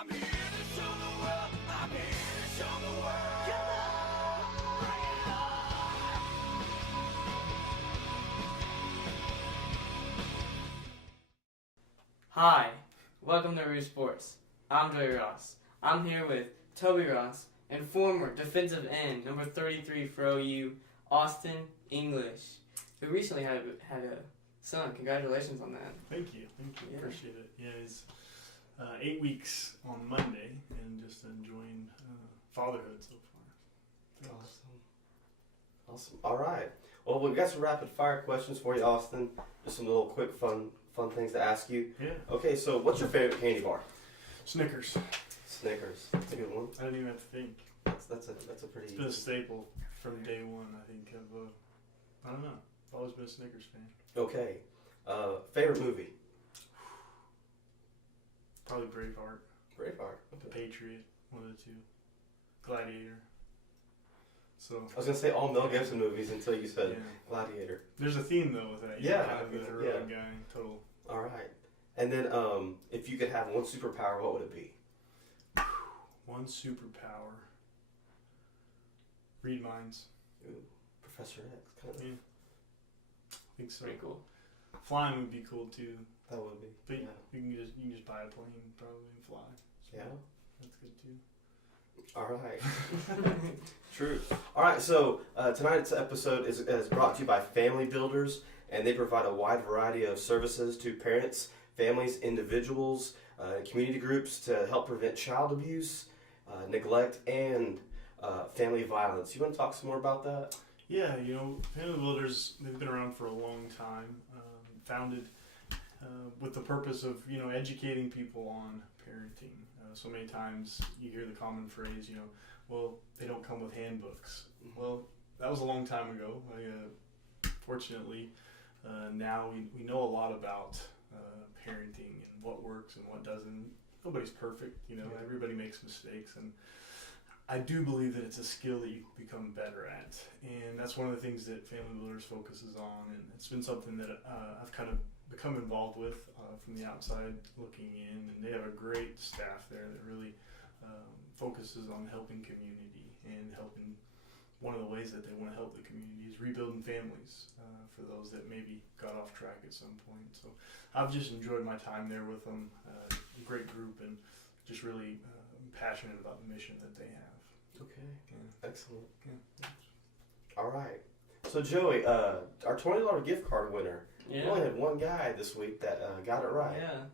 I'm here to show the world. I'm here to show the world. Come on, bring it on. Hi, welcome to RooSports. I'm Joey Ross. I'm here with Toby Ross and former defensive end number 33 for OU, Auston English, who recently had a son. Congratulations on that. Thank you. Yeah. Appreciate it. Yeah, he's 8 weeks on Monday and just enjoying fatherhood so far. Awesome. All right. Well, we've got some rapid fire questions for you, Austin. Just some little quick fun things to ask you. Yeah. Okay, so what's your favorite candy bar? Snickers. Snickers. That's a good one. I didn't even have to think. That's a pretty. It's been a staple from day one. I think I don't know. I've always been a Snickers fan. Okay. Favorite movie? Probably Braveheart. Braveheart. The Patriot. One of the two. Gladiator. So. I was gonna say all Mel Gibson movies until you said Yeah. Gladiator. There's a theme though with that. Yeah, Kind of the heroic guy. Total. All right. And then, if you could have one superpower, what would it be? One superpower. Read minds. Ooh, Professor X. Kind of. Yeah. I think so. Pretty cool. Flying would be cool too. That would be. But Yeah. you can just buy a plane probably and fly. So Yeah. That's good too. All right. True. All right. So tonight's episode is brought to you by Family Builders, and they provide a wide variety of services to parents, families, individuals, community groups to help prevent child abuse, neglect, and family violence. You want to talk some more about that? Yeah, Family Builders, they've been around for a long time. Founded with the purpose of educating people on parenting. So many times you hear the common phrase, well, they don't come with handbooks. Well, that was a long time ago. Fortunately, now we know a lot about parenting and what works and what doesn't. Nobody's perfect, Everybody makes mistakes, and I do believe that it's a skill that you become better at, and that's one of the things that Family Builders focuses on, and it's been something that I've kind of become involved with from the outside looking in, and they have a great staff there that really focuses on helping community and helping. One of the ways that they want to help the community is rebuilding families for those that maybe got off track at some point. So I've just enjoyed my time there with them. A great group, and just really passionate about the mission that they have. Okay. Yeah. Excellent. Yeah. All right. So Joey, our $20 gift card winner. Yeah. We only had one guy this week that got it right. Yeah.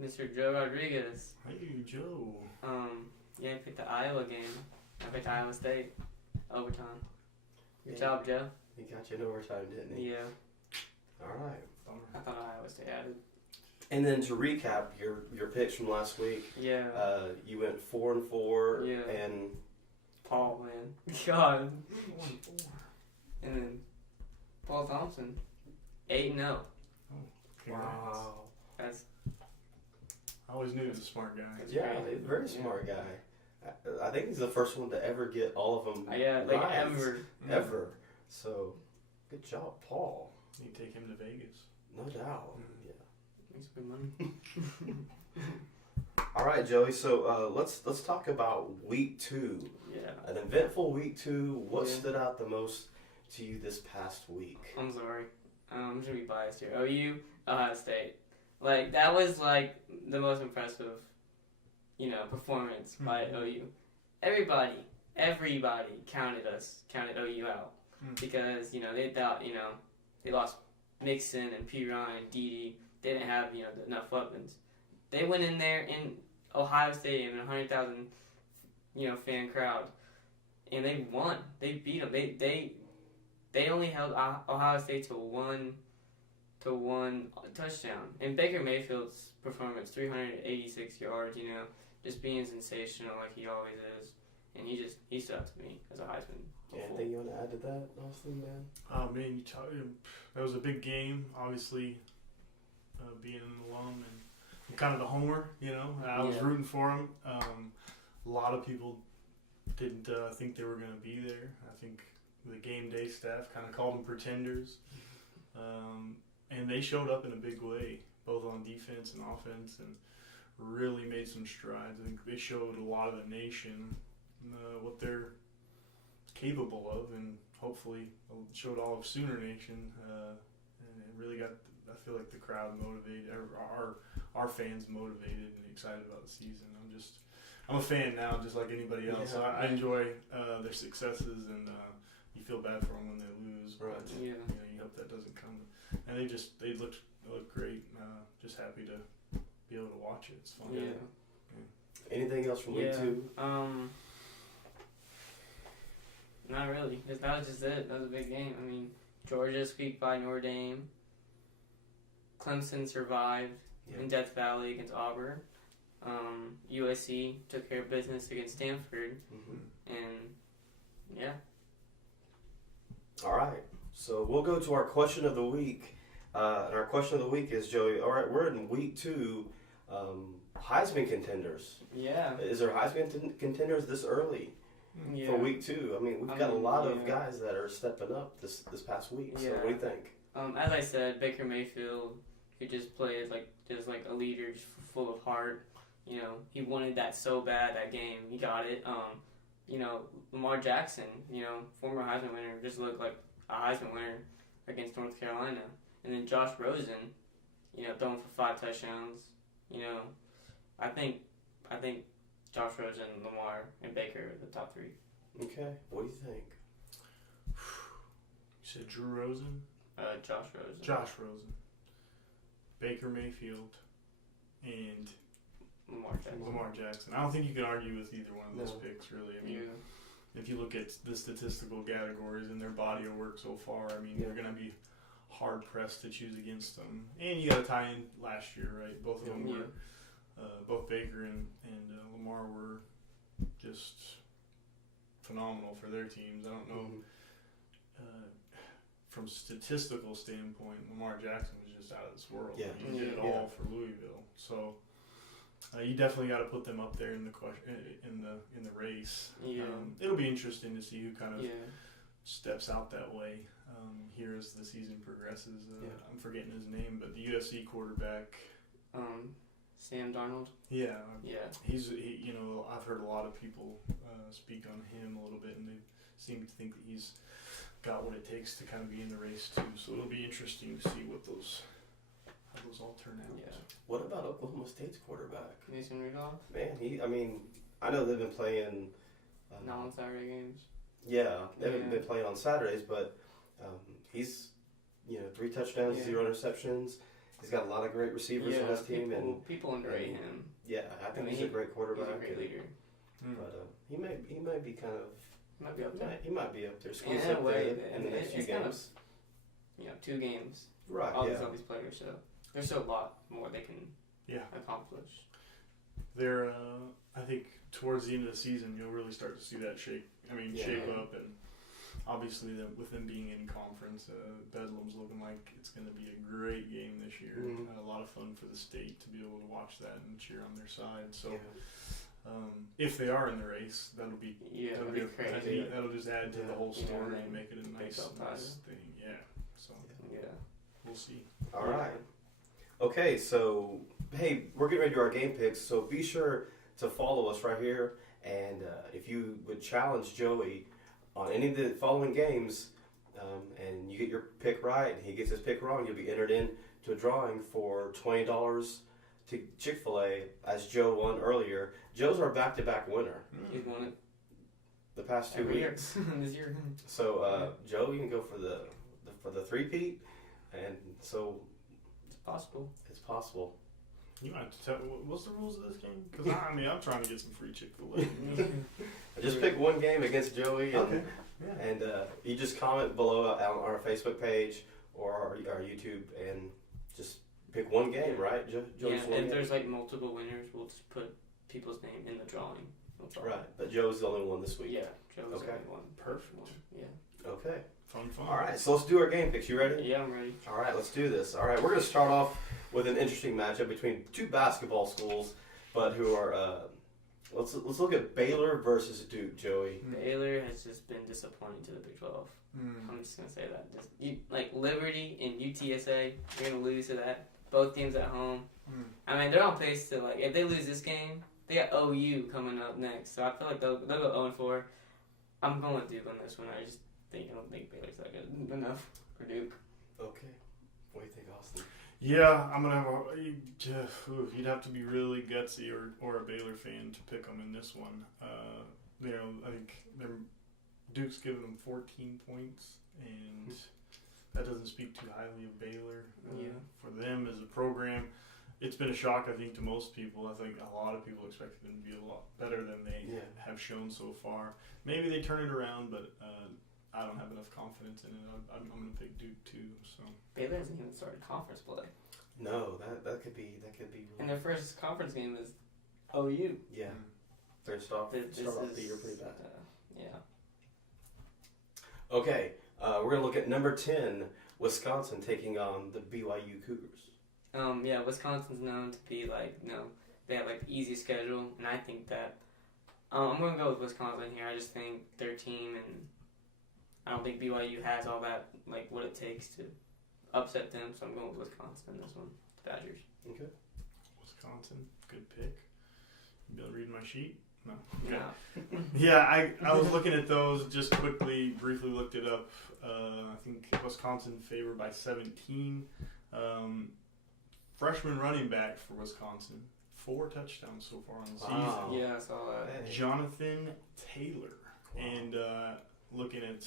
Mr. Joe Rodriguez. Hey, Joe. Yeah, he picked the Iowa game. I picked Iowa State. Overtime. Good Yeah. job, Joe. He got you in overtime, didn't he? Yeah. All right. I thought Iowa State added. And then to recap your picks from last week, Yeah. you went 4-4, Yeah. and Paul, man. God. 1-4. And then Paul Thompson. 8-0. Congrats. wow, That's I always knew he was a smart guy. yeah, he's a very smart guy. I think he's the first one to ever get all of them yeah, like right, ever. So, good job, Paul. You take him to Vegas. No doubt. Mhm. Yeah. Makes good money. All right, Joey. So let's talk about week 2. Yeah. An eventful week 2. What Yeah. stood out the most to you this past week? I'm sorry. I'm just gonna be biased here. OU, Ohio State. Like, that was like the most impressive, performance by OU. Everybody counted OU out because they thought they lost Mixon and Piron and Dede. They didn't have enough weapons. They went in there in Ohio Stadium in a 100,000 fan crowd, and they won. They beat them. They only held Ohio State to one touchdown. And Baker Mayfield's performance, 386 yards, just being sensational like he always is. And he stood out to me as a Heisman. Anything you want to add to that, Austin, man? Oh man, that was a big game. Obviously, being an alum and I'm kind of the homer, I was rooting for him. A lot of people didn't think they were going to be there. I think the game day staff kind of called them pretenders. And they showed up in a big way, both on defense and offense, and really made some strides. I think they showed a lot of the nation what they're capable of, and hopefully showed all of Sooner Nation, and it really got, I feel like, the crowd motivated, our fans motivated and excited about the season. I'm a fan now, just like anybody else. Yeah. I enjoy their successes, and you feel bad for them when they lose, but Yeah. you hope that doesn't come. And they look great. Just happy to be able to watch it. It's fun. Yeah. Anything else from week 2? Not really. That was just it. That was a big game. I mean, Georgia squeaked by Notre Dame. Clemson survived in Death Valley against Auburn. USC took care of business against Stanford. And, yeah. All right. So we'll go to our question of the week. And our question of the week is, Joey, all right, we're in week 2. Heisman contenders. Yeah. Is there Heisman contenders this early Yeah. for week 2? I mean, we've got a lot of guys that are stepping up this past week. So what do you think? As I said, Baker Mayfield, who just played like a leader, just full of heart. You know, he wanted that so bad that game. He got it. You know, Lamar Jackson, former Heisman winner, just looked like a Heisman winner against North Carolina. And then Josh Rosen, throwing for 5 touchdowns. I think Josh Rosen, Lamar, and Baker are the top 3. Okay. What do you think? You said Drew Rosen? Josh Rosen. Josh Rosen. Baker Mayfield. And Lamar Jackson. I don't think you can argue with either one of those picks, really. I mean, if you look at the statistical categories and their body of work so far, I mean, you're going to be hard-pressed to choose against them. And you got to tie in last year, right? Both of them were, both Baker and Lamar were just phenomenal for their teams. I don't know, from a statistical standpoint, Lamar Jackson was just out of this world. Yeah. He did it all for Louisville. So you definitely got to put them up there in the race. Yeah. It'll be interesting to see who kind of Yeah. steps out that way here as the season progresses. I'm forgetting his name, but the USC quarterback. Sam Darnold. Yeah. Yeah. I've heard a lot of people speak on him a little bit, and they seem to think that he's got what it takes to kind of be in the race too. So it'll be interesting to see how those all turn out. Yeah. What about Oklahoma State's quarterback? Mason Rudolph. Man, I know they've been playing. Not on Saturday games. Yeah, they haven't been playing on Saturdays, but he's 3 touchdowns, 0 interceptions. He's got a lot of great receivers on his team, and people underrate him. Yeah, I think he's a great quarterback. He's a great leader. But he may be kind of. He might be up there. He might be up there. In Squeeze a up way, there in the next few it's kind of, games. 2 games. Right. All these players, so there's still a lot more they can accomplish. They're, I think, towards the end of the season, you'll really start to see that shape up, and obviously with them being in conference, Bedlam's looking like it's going to be a great game this year. A lot of fun for the state to be able to watch that and cheer on their side. So if they are in the race, that'll be crazy. That'll just add to the whole story and make it a nice thing. Yeah. So we'll see. All right. Okay, so hey, we're getting ready to do our game picks. So be sure to follow us right here, and if you would challenge Joey on any of the following games, and you get your pick right, and he gets his pick wrong, you'll be entered in to a drawing for $20 to Chick-fil-A, as Joe won earlier. Joe's our back-to-back winner. He's won it the past 2 every weeks. year. This year. So Joe, you can go for the three-peat, and so It's possible. it's possible. You might have to tell what's the rules of this game? Because I'm trying to get some free Chick-fil-A. Just pick one game against Joey, and, Okay. Yeah. and you just comment below on our Facebook page or our YouTube, and just pick one game, right? Joey's one if game. there's multiple winners, we'll just put people's name in the drawing. Right, but Joe's the only one this week. Yeah, Joe's the Okay. only one. Perfect. One. Yeah. Okay. Fun. All right, so let's do our game picks. You ready? Yeah, I'm ready. All right, let's do this. All right, we're going to start off with an interesting matchup between 2 basketball schools, but who are. Let's look at Baylor versus Duke, Joey. Baylor has just been disappointing to the Big 12. I'm just gonna say that. Liberty and UTSA, you're gonna lose to that. Both teams at home. I mean, they're on pace to, like, if they lose this game, they got OU coming up next. So I feel like they'll go 0-4. I'm going with Duke on this one. I don't think Baylor's that good enough for Duke. Okay. What do you think, Austin? Yeah, I'm gonna have you'd have to be really gutsy or a Baylor fan to pick them in this one. I think Duke's given them 14 points, and that doesn't speak too highly of Baylor. For them as a program, it's been a shock, I think, to most people. I think a lot of people expected them to be a lot better than they have shown so far. Maybe they turn it around, but I don't have enough confidence in it. I'm going to pick Duke too. So Baylor hasn't even started conference play. No, that could be. And their first conference game is OU. Yeah. They're start off the year pretty bad. Okay, we're gonna look at number 10, Wisconsin taking on the BYU Cougars. Wisconsin's known to be they have easy schedule, and I think that I'm gonna go with Wisconsin here. I just think their team, and I don't think BYU has all that what it takes to upset them. So I'm going with Wisconsin in this one. The Badgers. Okay. Wisconsin, good pick. You been reading my sheet? No. Okay. Yeah. Yeah, I was looking at those, just briefly looked it up. I think Wisconsin favored by 17. Freshman running back for Wisconsin, 4 touchdowns so far on the season. Yeah, I saw that. Jonathan Taylor. Wow. And looking at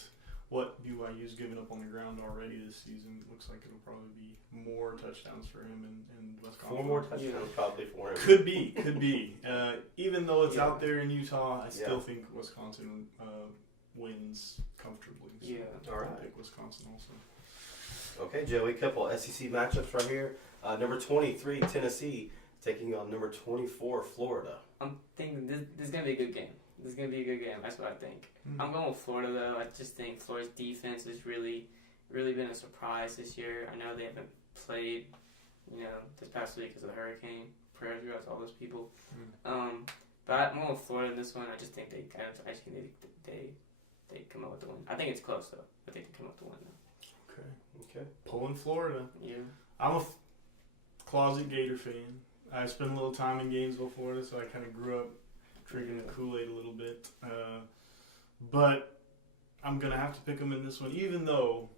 what BYU's given up on the ground already this season, looks like it'll probably be more touchdowns for him in Wisconsin. 4 more touchdowns probably for him. Could be. Even though it's out there in Utah, I still think Wisconsin wins comfortably. So All right. I'll pick Wisconsin also. Okay, Joey, couple SEC matchups right here. Number 23, Tennessee, taking on number 24, Florida. I'm thinking this is gonna be a good game. This is going to be a good game. That's what I think. I'm going with Florida, though. I just think Florida's defense has really been a surprise this year. I know they haven't played, this past week because of the hurricane. Prayers to all those people. But I'm going with Florida in this one. I just think they come up with the win. I think it's close, though. But they can come up with the win, though. Okay. Pulling Florida. Yeah. I'm a closet Gator fan. I spent a little time in Gainesville, Florida, so I kind of grew up drinking the Kool-Aid a little bit. But I'm going to have to pick them in this one, even though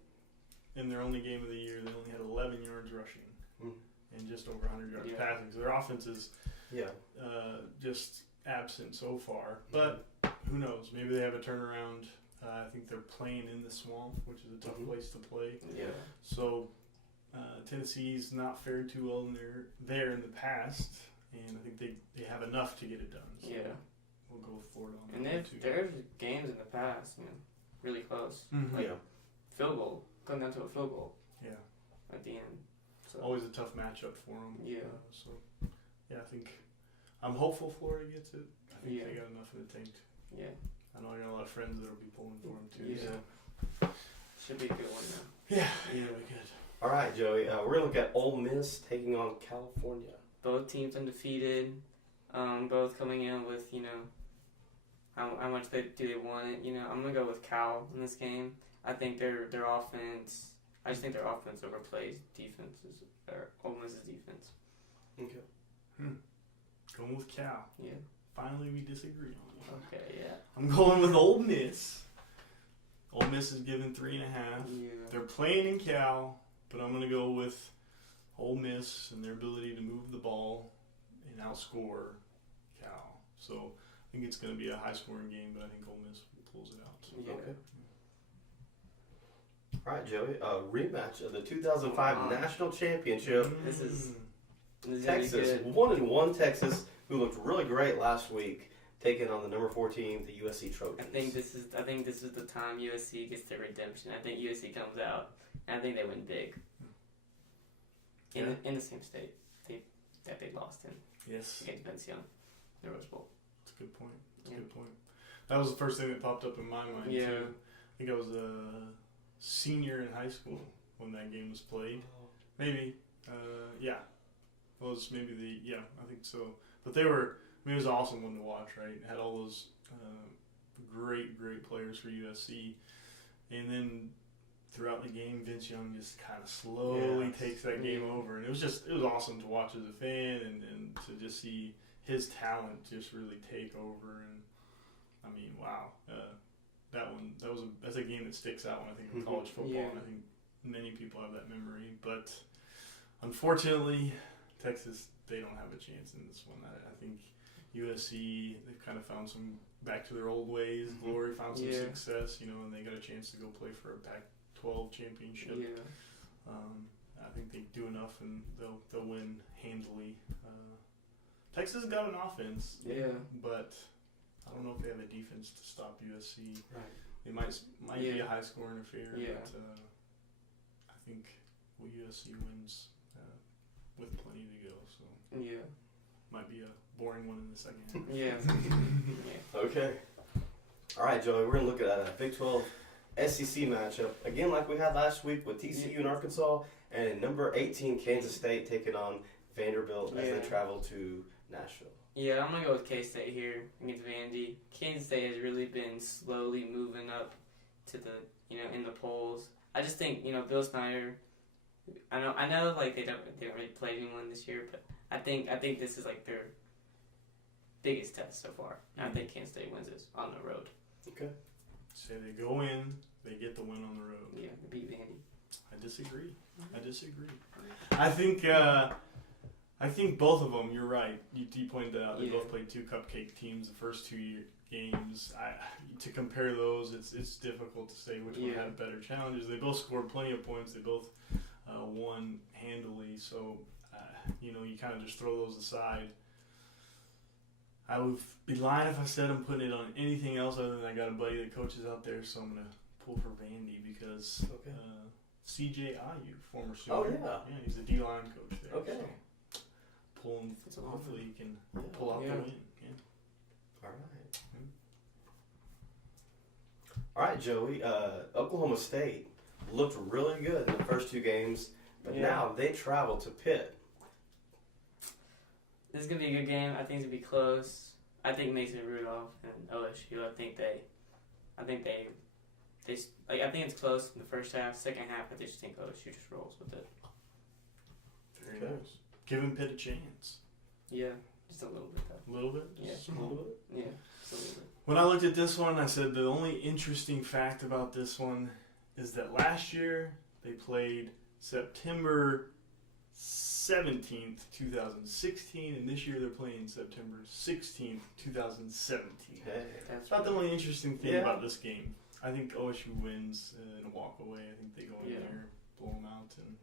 in their only game of the year, they only had 11 yards rushing and just over 100 yards passing. So their offense is just absent so far. But who knows? Maybe they have a turnaround. I think they're playing in the swamp, which is a tough place to play. Yeah. So Tennessee's not fared too well there in the past. And I think they have enough to get it done. So we'll go with Florida on that. And there's games in the past, really close. Field goal. Come down to a field goal. Yeah. At the end. So. Always a tough matchup for them. Yeah. I think I'm hopeful Florida gets it. I think they got enough in the tank. Yeah. I know I got a lot of friends that'll be pulling for them too. Yeah. So. Should be a good one now. Yeah, we good. All right, Joey. We're going to look at Ole Miss taking on California. Both teams undefeated. Both coming in with, how much do they want it. I'm going to go with Cal in this game. I think their offense, I just think their offense overplays defenses, or Ole Miss's defense. Okay. Going with Cal. Yeah. Finally, we disagree on it. Okay, yeah. I'm going with Ole Miss. Ole Miss is given 3.5. Yeah. They're playing in Cal, but I'm going to go with Ole Miss and their ability to move the ball and outscore Cal. So I think it's going to be a high-scoring game, but I think Ole Miss pulls it out. So. Yeah. Okay. All right, Joey. A rematch of the 2005 National Championship. This is Texas, 1-1 Texas, who looked really great last week, taking on the number 14, the USC Trojans. I think this is the time USC gets their redemption. I think USC comes out, and I think they win big. In the same state that they lost in. Yes. Against Benzion, the Rose Bowl. That's a good point. Good point. That was the first thing that popped up in my mind too. I think I was a senior in high school when that game was played. Maybe. Was maybe I think so. But it was an awesome one to watch, right? It had all those great players for USC. And then throughout the game, Vince Young just kind of slowly takes that game over, and it was awesome to watch as a fan and to just see his talent just really take over. And I mean, wow, that's a game that sticks out when I think of college football, and I think many people have that memory. But unfortunately, Texas, they don't have a chance in this one. I think USC, they've kind of found back to their old ways. Glory found some success, and they got a chance to go play for a Pac-12 championship. Yeah. I think they do enough, and they'll win handily. Texas got an offense, but I don't know if they have a defense to stop USC. Right. It might be a high-scoring affair, but I think USC wins with plenty to go. So might be a boring one in the second half. Okay. All right, Joey, we're going to look at a Big 12 SEC matchup. Again, like we had last week with TCU and Arkansas, and number 18 Kansas State taking on Vanderbilt as they travel to Nashville. Yeah, I'm going to go with K-State here against Vandy. Kansas State has really been slowly moving up to the, in the polls. I just think, Bill Snyder, I know like they don't really play anyone this year, but I think this is like their biggest test so far. And I think Kansas State wins this on the road. Okay. So they go in, they get the win on the road. Yeah, they beat Vandy. I disagree. I think both of them, you're right. You pointed out they both played two cupcake teams the first 2 games. To compare those, it's difficult to say which one had better challenges. They both scored plenty of points. They both won handily. So, you kind of just throw those aside. I would be lying if I said I'm putting it on anything else other than I got a buddy that coaches out there, so I'm going to pull for Vandy because CJ Ayu, former Sooner. Yeah, he's a D-line coach there. Okay. So pull him. Hopefully he can pull out the win. Yeah. All right. All right, Joey. Oklahoma State looked really good in the first two games, but now they travel to Pitt. This is going to be a good game. I think it's going to be close. I think Mason Rudolph and OSU, I think it's close in the first half. Second half, I just think OSU just rolls with it. Very nice. Giving Pitt a chance. Yeah, just a little bit though. A little bit? Yeah. Just a little bit? Yeah, just a little bit. When I looked at this one, I said the only interesting fact about this one is that last year they played September 17th, 2016, and this year they're playing September 16th, 2017. Hey. That's not the only interesting thing about this game. I think OSU wins in a walk away. I think they go in there, blow them out, and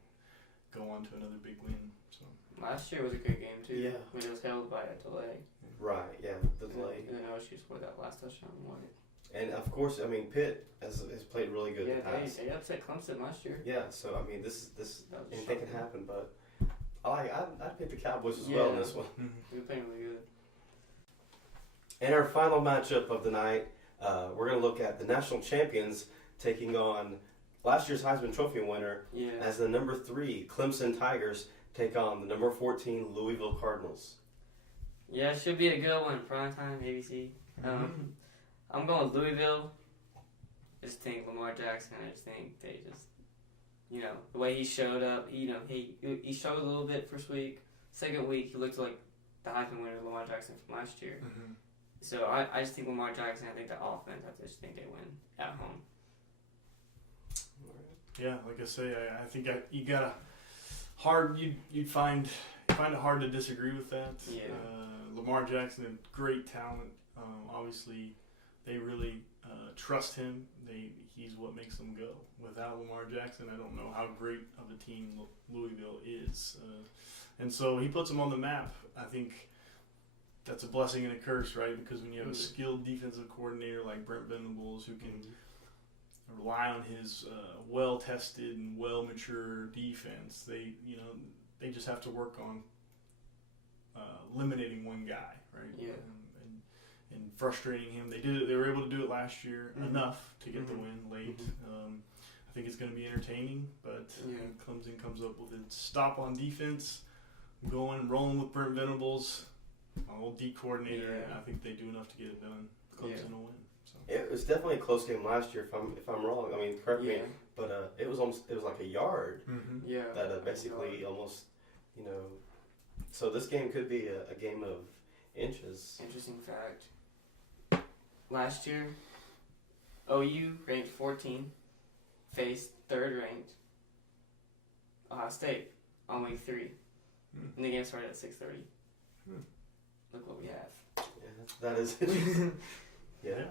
go on to another big win. So last year was a good game too. Yeah. When it was held by a delay. Right. Yeah, the delay. And then OSU scored that last touchdown and won it. And of course, I mean, Pitt has played really good in the past. They upset Clemson last year. Yeah. So I mean, this anything can happen, but I'd pick the Cowboys as well in this one. They're playing really good. And our final matchup of the night, we're going to look at the national champions taking on last year's Heisman Trophy winner as the number 3 Clemson Tigers take on the number 14 Louisville Cardinals. Yeah, it should be a good one. Primetime, ABC. I'm going with Louisville. I just think Lamar Jackson, I just think they just, the way he showed up, he struggled a little bit first week. Second week, he looked like the Heisman winner, Lamar Jackson, from last year. So I just think Lamar Jackson, I think the offense, I just think they win at home. Yeah, like I say, I think you got you'd find it hard to disagree with that. Yeah. Lamar Jackson had great talent. Obviously, they really trust him. He's what makes them go. Without Lamar Jackson, I don't know how great of a team Louisville is. And so he puts them on the map. I think that's a blessing and a curse, right? Because when you have a skilled defensive coordinator like Brent Venables who can rely on his well-tested and well-mature defense, they just have to work on eliminating one guy, right? Yeah. And frustrating him. They were able to do it last year enough to get the win late. I think it's going to be entertaining, but Clemson comes up with a stop on defense, rolling with Brent Venables, old D coordinator, and I think they do enough to get it done. Clemson will win. So. It was definitely a close game last year. If I'm wrong, I mean, correct me. Yeah. But it was like a yard Mm-hmm. Yeah. that basically almost, you know. So this game could be a game of inches. Interesting fact. Last year, OU ranked 14, faced third ranked Ohio State on week 3. And the game started at 6:30. Look what we have. Yeah, that is interesting. Yeah.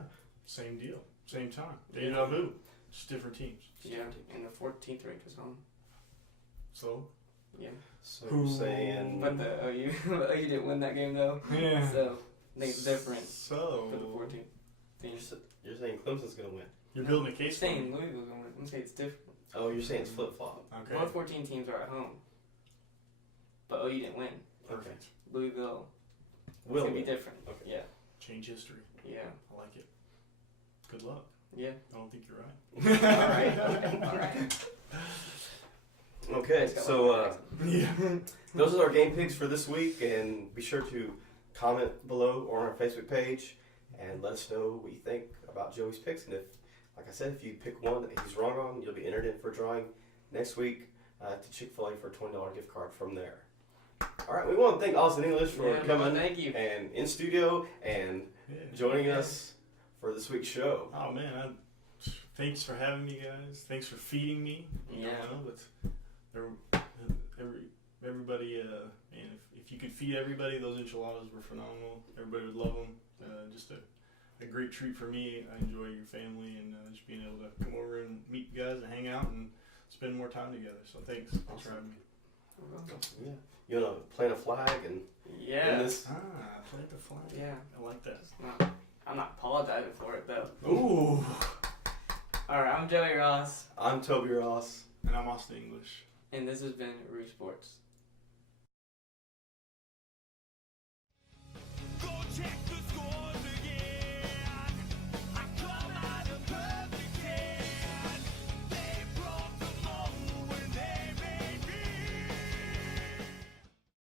Same deal. Same time. Deja vu. Just different teams. Yeah, and the 14th ranked was home. So. Yeah. So you're saying. But the OU didn't win that game though. Yeah. So I think it's different So. for the 14th team. You're saying Clemson's gonna win. You're building a case for Saying me. Louisville's gonna win. I'm saying it's different. Oh, you're saying it's flip flop. Okay. All 14 teams are at home, but OU didn't win. Perfect. Louisville. It's Will gonna be win. different. Okay. Yeah. Change history. Yeah. I like it. Good luck. Yeah. I don't think you're right. All right. All right. Okay, so Yeah. those are our game picks for this week, and be sure to comment below or on our Facebook page and let us know what you think about Joey's picks. And if, like I said, if you pick one that he's wrong on, you'll be entered in for a drawing next week to Chick-fil-A for a $20 gift card from there. All right, we want to thank Auston English for coming Thank you. and in studio and joining us for this week's show. Oh man, thanks for having me, guys. Thanks for feeding me. You Yeah. know, but everybody, man, if you could feed everybody, those enchiladas were phenomenal. Everybody would love them. Just a great treat for me. I enjoy your family and just being able to come over and meet you guys and hang out and spend more time together. So thanks for having me. Yeah. You want to plant a flag and Yeah. in this? Plant the flag. Yeah. I like that. I'm not apologizing for it though. Ooh. All right. I'm Joey Ross, I'm Toby Ross. And I'm Auston English. and this has been RooSports.